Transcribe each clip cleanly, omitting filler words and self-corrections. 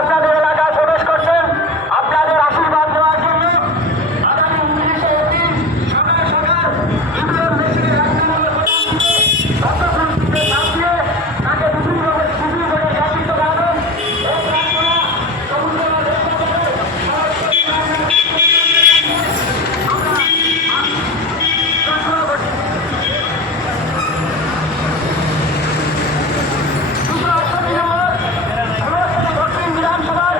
আপনাদের এলাকায় প্রবেশ করছেন আপনাদের আশীর্বাদ নেওয়ার জন্য। আগামী 29শে এপ্রিল সকাল সকাল ইভিএম মেশিনের 1 নম্বর বোতাম টিপে চাপিয়ে তাকে বিভিন্ন করে নির্বাচিত করাবেন। এই প্রার্থনা সমুদ্র চেষ্টা করে দক্ষিণ বিধানসভার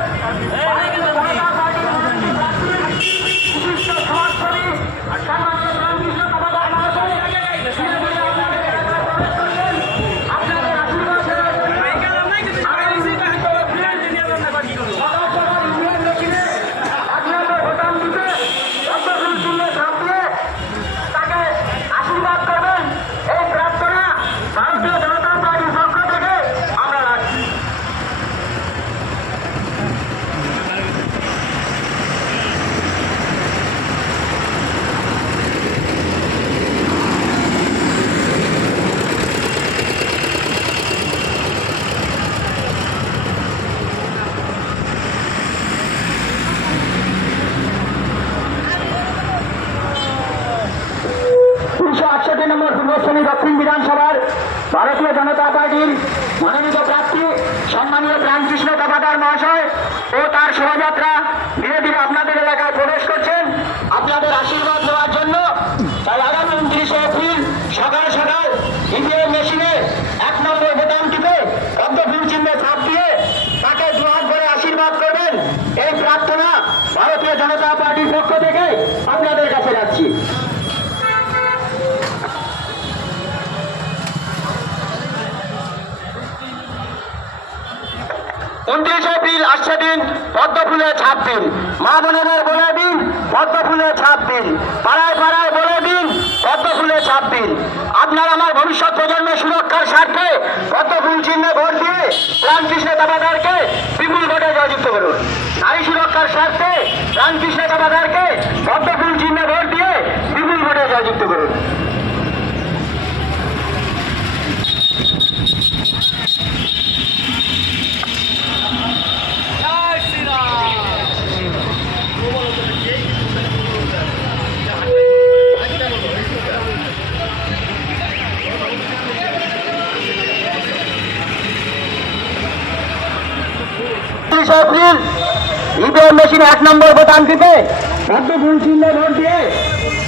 বিশিষ্ট সমাজসেবী সম্মানীয় রামকৃষ্ণ কর্মকার মহাশয় আপনাদের আশীর্বাদ বোতাম দিতে পদ্মফুল চিহ্নে ঝাঁপ দিয়ে তাকে আশীর্বাদ করবেন। এই প্রার্থনা ভারতীয় জনতা পার্টির পক্ষ থেকে আমরা রাখছি। নম্বর পূর্বশ্রেণী দক্ষিণ বিধানসভার ভারতীয় জনতা পার্টির মনোনীত প্রার্থী সম্মানীয় রামকৃষ্ণ কর্মকার মহাশয় ও তার শোভাযাত্রা ধীরে ধীরে আপনাদের এলাকায় প্রবেশ করছেন আপনাদের আশীর্বাদ নেওয়ার জন্য। তাই আগামী 29শে এপ্রিল সকাল সকাল ইভিএম মেশিনে 1 নম্বর বোতাম টিপে পদ্মফুল চিহ্নে চাপ দিয়ে তাকে দুহাত ভরে আশীর্বাদ করবেন। এই প্রার্থনা ভারতীয় জনতা পার্টির পক্ষ থেকে আপনাদের কাছে রাখছি। 29শে এপ্রিল আসছে দিন, পদ্মফুলে ছাপ দিন। মা বোনেদের বলে দিন পদ্মফুলে ছাপ দিন। পাড়ায় পাড়ায় বলে দিন পদ্মফুলে ছাপ দিন। আপনার আমার ভবিষ্যৎ প্রজন্মের সুরক্ষার স্বার্থে পদ্মফুল চিহ্নে ভোট দিয়ে রামকৃষ্ণ দাবাদারকে বিপুল ভোটে জয়যুক্ত করুন। নারী সুরক্ষার স্বার্থে রামকৃষ্ণ দাবাদারকে পদ্মফুল চিহ্নে ভোট দিয়ে বিপুল ভোটে জয়যুক্ত করুন। এপ্রিল ইভিএম মেশিনে 1 নম্বর বোতাম টিপে পদ্মফুল চিহ্নে ভোট দিয়ে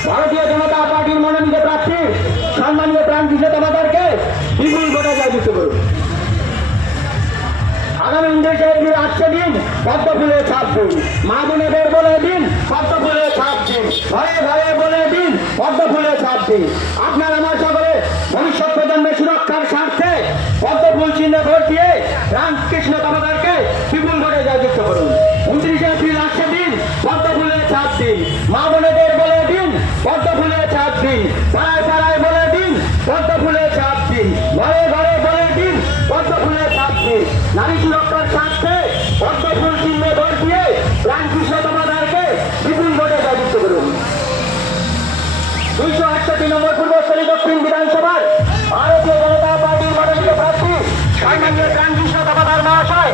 ভারতীয় জনতা পার্টির মনোনীত প্রার্থী সম্মানীয় রামকৃষ্ণ দাবাদারকে বিপুল ভোটে জয়যুক্ত করুন। আগামী 29শে এপ্রিল আসছে দিন, পদ্মফুলে ছাপ দিন। মা বোনেদের বলে দিন পদ্মফুলে ছাপ দিন। ঘরে ঘরে বলে দিন পদ্মফুলে ছাপ দিন। আপনার আমার সকলে ভবিষ্যৎ প্রজন্মের সুরক্ষার স্বার্থে পদ্মফুল চিহ্নে ভোট দিয়ে রামকৃষ্ণ দাবাদারকে বিপুল ভোটে জয়যুক্ত করুন। 29শে এপ্রিল আসছে দিন, পদ্মফুলে ছাপ দিন। মা বোনেদের বলে দিন পদ্মফুলে ছাপ দিন। পাড়ায় পাড়ায় বলে দিন পদ্মফুলে ছাপ দিন। ঘরে ঘরে বলে দিন পদ্মফুলে ছাপ দিন। নারী সুরক্ষার স্বার্থে পদ্মফুল চিহ্নে ভোট দিয়ে রামকৃষ্ণ দাবাদারকে বিপুল ভোটে জয়যুক্ত করুন। 268 নম্বর পূর্বস্থলী দক্ষিণ বিধানসভার ভারতীয় জনতা পার্টির মনোনীত প্রার্থী সম্মানীয় রামকৃষ্ণ দাবাদার মহাশয়